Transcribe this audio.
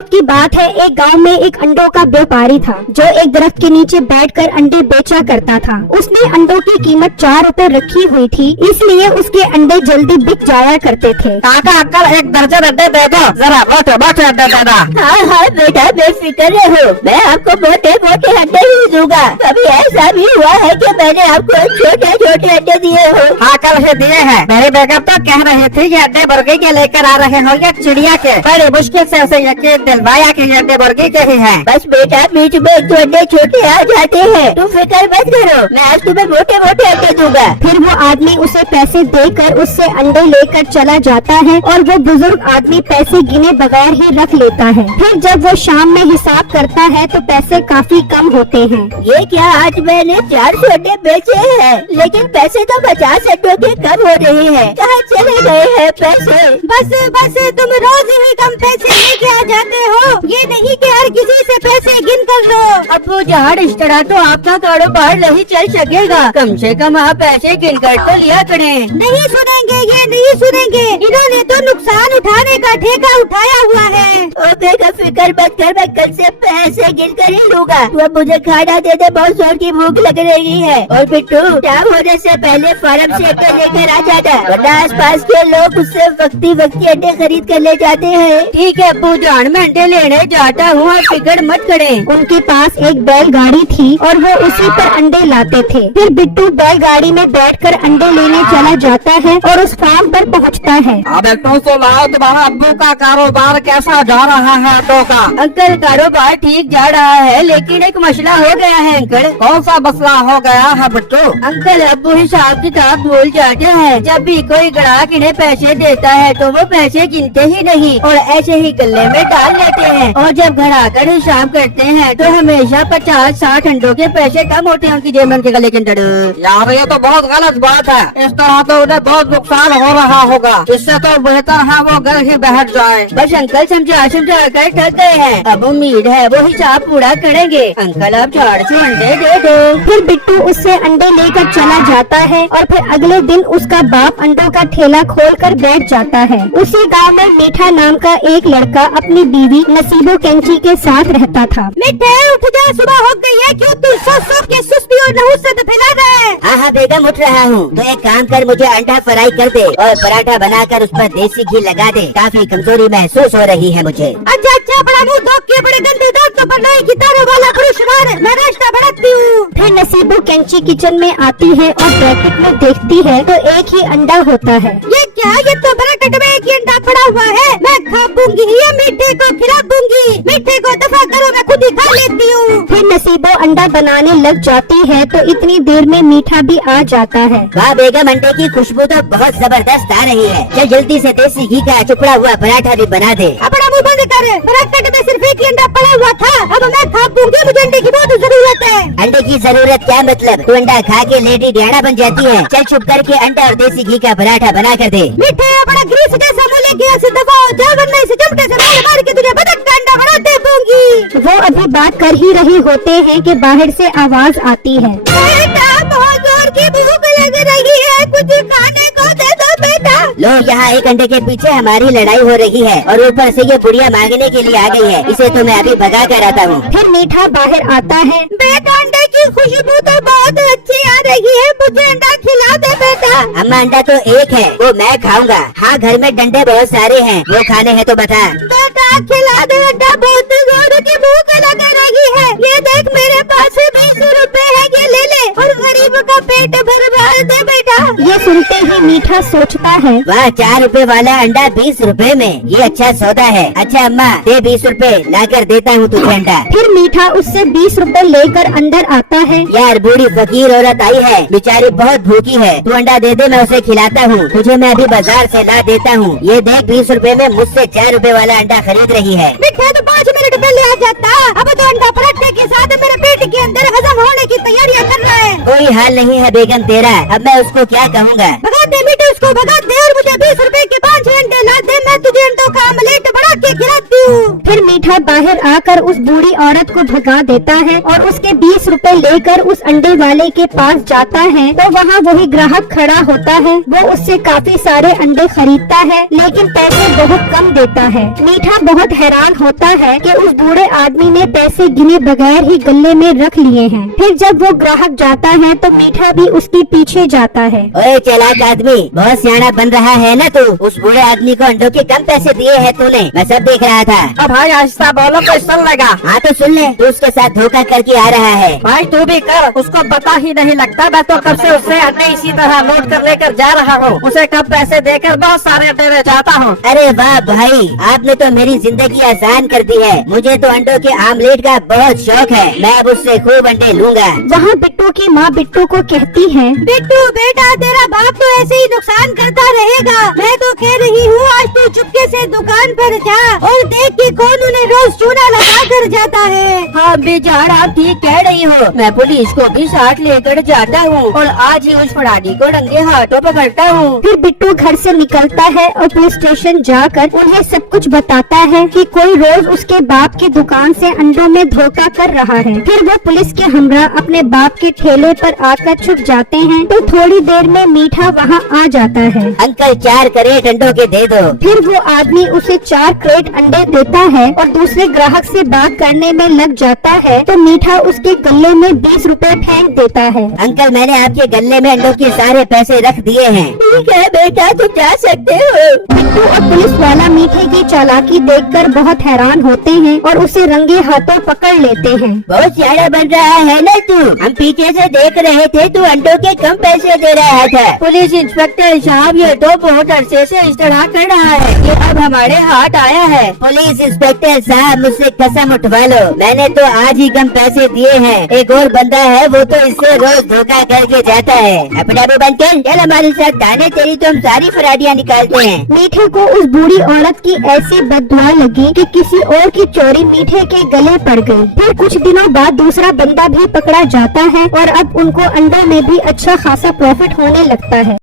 की बात है, एक गांव में एक अंडों का व्यापारी था जो एक दरख्त के नीचे बैठकर अंडे बेचा करता था। उसने अंडों की कीमत 4 रुपए रखी हुई थी, इसलिए उसके अंडे जल्दी बिक जाया करते थे। काका अंकल एक दर्जन अंडे दे दो, जरा मोटे मोटे अंडे देना। हाँ हाँ बेटा बेफिक्र रहो, मैं आपको मोटे मोटे अंडे ही दूंगा। कभी ऐसा भी हुआ है कि मैंने आपको छोटे छोटे अंडे दिए हो? हाँ कल ही दिए हैं। मेरी बेगम तो कह रही थी ये अंडे मुर्गी के लेकर आ रहे हो या चिड़िया के। बड़ी मुश्किल से उसे यकीन दिलवाया कि ये अंडे मुर्गी के ही हैं। बस बेटा बीच में तो अंडे छोटे आ जाते हैं, तुम फिक्र मत करो, मैं आज तुम्हें मोटे मोटे अंडे दूंगा। फिर वो आदमी उसे पैसे देकर उससे अंडे लेकर चला जाता है और वो बुजुर्ग आदमी पैसे गिने बगैर ही रख लेता है। फिर जब वो शाम में हिसाब करता है तो पैसे काफी कम होते हैं। ये क्या, आज मैंने 400 अंडे बेचे हैं, लेकिन पैसे तो 50 अंडों के कम हो रहे हैं। कहाँ चले गए हैं पैसे? बस तुम रोज ही कम पैसे लेके आ जाते हो, ये नहीं कि हर किसी से पैसे गिन कर दो। अबू जान, इस तरह तो आपका कारोबार नहीं चल सकेगा, कम से कम आप पैसे गिन कर तो लिया करें। नहीं सुनेंगे, ये नहीं सुनेंगे, इन्होंने तो नुकसान उठाने का ठेका उठाया हुआ है। ओ बेटा फिक्र मत कर, मैं कल से पैसे गिन कर ही लूंगा। तू अब मुझे खाना दे दे, बहुत जोर की भूख लग रही है। और बिट्टू, शाम होने से पहले फार्म से अंडे लेकर आ जाना, वरना आस पास के लोग उससे वक्ती अंडे खरीद कर ले जाते हैं। ठीक है अब्बू जान, मैं अंडे लेने जाता हूँ, आप फिक्र मत करें। उनके पास एक बैलगाड़ी थी और वो उसी पर अंडे लाते थे। फिर बिट्टू बैलगाड़ी में बैठकर अंडे लेने चला जाता है और उस फार्म पर पहुंचता है। अब तो सुनाओ तुम्हारा अब्बू का कारोबार कैसा जा रहा है अंडों का? अंकल कारोबार ठीक जा रहा है, लेकिन एक मसला हो गया है अंकल। कौन सा मसला हो गया है बिट्टू? अंकल अब्बू हिसाब किताब भूल जाते हैं। जब भी कोई ग्राहक इन्हें पैसे देता है तो वो पैसे गिनते ही नहीं और ऐसे ही गले में डाल लेते हैं, और जब घर आकर हिसाब करते हैं तो हमेशा 50-60 अंडों के पैसे कम होते हैं उनकी जेब में, उनके गले के अंदर। यार ये तो बहुत गलत बात है, इस तरह तो उन्हें बहुत नुकसान हो रहा होगा। इससे तो बेहतर है वो घर ही बैठ जाए। बस अंकल समझा कर थक गए हैं, अब उम्मीद है वो हिसाब पूरा करेंगे। अंकल आप 400 अंडे दे दो। फिर बिट्टू उससे अंडे लेकर चला जाता है और फिर अगले दिन उसका बाप अंडों का ठेला खोलकर बैठ जाता है। उसी गांव में मीठा नाम का एक लड़का अपनी बीवी नसीबो कैंची के साथ रहता था। मीठे उठ जा, सुबह हो गई है, क्यों तू सो के सुस्ती और नहुसत फैला रहा है? हाँ बेगम उठ रहा हूँ, तो एक काम कर, मुझे अंडा फ्राई कर दे और पराठा बनाकर उस पर देसी घी लगा दे, काफी कमजोरी महसूस हो रही है मुझे। अच्छा, बड़ा मुँह धो के बड़े गंदे दांत तो बनाए गिटारों वाला पुरुषवार, मैं नाश्ता बनाती हूँ। फिर नसीबो कैंची किचन में आती है और ब्रैकेट में देखती है तो एक ही अंडा होता है। ये क्या, ये तो ब्रैकेट में एक ही अंडा पड़ा हुआ है, मैं खा दूंगी, ये मीठे को खिला दूंगी। मीठे को दफा करो, मैं खुद ही खा लेती हूँ। फिर नसीबो अंडा बनाने लग जाती है तो इतनी देर में मीठा भी आ जाता है। वाह बेगम, अंडे की खुशबू तो बहुत जबरदस्त आ रही है। चल जल्दी से देसी घी का चुपड़ा हुआ पराठा भी बना दे। अपना मुँह बंद कर, ब्रैकेट में सिर्फ एक ही अंडा पड़ा हुआ था, अब मैं खा दूंगी, मुझे अंडे की बहुत जरूरत है। अंडे की जरूरत क्या मतलब, तू अंडा खा के लेडी डियाना बन जाती है। चल चुप करके अंडा और देसी घी का पराठा बना कर दे। मीठे बड़ा ग्रीस जैसा मुँह लेके ऐसे दबाओ, जा वरना इसे चिमटे से मार के तुझे बतख का अंडा बना दे दूंगी। वो अभी बात कर ही रही होते हैं कि बाहर से आवाज आती है, बेटा बहुत जोर की भूख लग रही है, कुछ खाने को दे दो बेटा। लो यहाँ एक अंडे के पीछे हमारी लड़ाई हो रही है और ऊपर से ये बुढ़िया मांगने के लिए आ गई है, इसे तो मैं अभी भगा कर आता हूँ। फिर मीठा बाहर आता है, बेटा अंडे की खुशबू तो बहुत अच्छी आ रही है, मुझे अंडा खिला दे बेटा। अम्मा अंडा तो एक है, वो मैं खाऊंगा। हाँ घर में डंडे बहुत सारे हैं, वो खाने हैं तो बता। बेटा खिला दे अंडा, बहुत जोर की भूख लग रही है, ये देख मेरे पास 20 रुपए है, ये ले ले और गरीब का पेट भरवा दे बेटा। ये सुनते ही मीठा सोचता है, वाह 4 रुपए वाला अंडा 20 रुपए में, ये अच्छा सौदा है। अच्छा अम्मा दे 20 रुपए, ला कर देता हूँ तुझे अंडा। फिर मीठा उससे 20 रुपए लेकर अंदर आता है। यार बूढ़ी फकीर औरत आई है, बेचारी बहुत भूखी है, तू अंडा दे दे, मैं उसे खिलाता हूँ। तुझे मैं अभी बाजार से ला देता हूँ। ये देख 20 रुपए में मुझसे 4 रुपए वाला अंडा खरीद रही है। मीठा तो 5 मिनट पहले आ जाता, अब तो अंडा पराठे के साथ मेरे पेट के अंदर हजम होने की तैयारियां कर रहा है। कोई हाल नहीं है बेगम तेरा, अब मैं उसको क्या कहूँगा। भगा दे मीठा, उसको भगा दे और मुझे 20 रुपए के 5 अंडे ला दे, मैं तुझे अंडों का आमलेट बना के खिलाती हूँ। हूँ। फिर मीठा बाहर आकर उस बूढ़ी औरत को भगा देता है और उसके 20 रुपए लेकर उस अंडे वाले के पास जाता है तो वहाँ वही ग्राहक खड़ा होता है। वो उससे काफी सारे अंडे खरीदता है लेकिन पैसे बहुत कम देता है। मीठा बहुत हैरान होता है कि उस बूढ़े आदमी ने पैसे गिने बगैर ही गले में रख लिए हैं। फिर जब वो ग्राहक जाता है तो मीठा भी उसके पीछे जाता है। ओए चालाक आदमी, बहुत सियाना बन रहा है ना तू। उस बूढ़े आदमी को अंडों के कम पैसे दिए हैं तूने, मैं सब देख रहा था। अब भाई आहिस्ता बोलो तो सुन लगा। हाँ तो सुन ले, तू उसके साथ धोखा करके आ रहा है। भाई तू भी कर, उसको पता ही नहीं लगता। मैं तो कब से उससे अंडे इसी तरह लोड कर लेकर जा रहा हूँ। उसे कब पैसे देकर बहुत सारे अंडे ले जाता हूँ। अरे वाह भाई, आपने तो मेरी जिंदगी आसान कर दी है। मुझे तो अंडों के आमलेट का बहुत शौक है, मैं अब उससे खूब अंडे लूंगा। वहाँ बिट्टू की माँ बिट्टू को कहती है, बिट्टू बेटा तेरा बाप तो ऐसे ही नुकसान करता रहेगा। मैं तो कह रही हूँ आज तू चुपके से दुकान पर जा और देख कि कौन उन्हें रोज चूना लगा कर जाता है। हाँ बेचारा, आप ठीक कह रही हो। मैं पुलिस को भी साथ लेकर जाता हूँ और आज ही उस फड़ानी को रंगे हाथों पकड़ता हूँ। फिर बिट्टू घर से निकलता है और पुलिस स्टेशन जाकर उन्हें सब कुछ बताता है कि कोई रोज उसके बाप की दुकान से अंडों में धोखा कर रहा है। फिर वो पुलिस के हमरा अपने बाप के ठेले पर आकर छुप जाते हैं तो थोड़ी देर में मीठा वहाँ आ जाता है। अंकल 4 करेट अंडों के दे दो। फिर वो आदमी उसे 4 क्रेट अंडे देता है और दूसरे ग्राहक से बात करने में लग जाता है तो मीठा उसके गले में 20 रुपए फेंक देता है। अंकल मैंने आपके गले में अंडों के सारे पैसे रख दिए हैं। ठीक है बेटा, तुम जा सकते हो। बिट्टू और पुलिस वाला मीठे की चालाकी देखकर बहुत हैरान होते हैं और उसे रंगे हाथों पकड़ लेते हैं। बहुत सियाना बन रहा है ना तू। हम पीछे से देख रहे थे, तू अंडों के कम पैसे दे रहा था। पुलिस इंस्पेक्टर साहब, ये तो बहुत अरसे से इस तरह कर रहा है, ये अब हमारे हाथ आया है। पुलिस इंस्पेक्टर साहब, मुझसे कसम उठवा लो, मैंने तो आज ही कम पैसे दिए हैं। एक और बंदा है, वो तो इससे रोज धोखा करके जाता है। अपना भी बन कर चल हमारे साथ थाने, तेरी तो हम सारी फराडियाँ निकालते हैं। मीठे को उस बूढ़ी औरत की ऐसी बददुआ लगी कि किसी और की चोरी मीठे के गले पड़ गई। फिर कुछ दिनों बाद दूसरा बंदा भी पकड़ा जाता है और अब उनको अंडों में भी अच्छा खासा प्रॉफिट होने लगता है।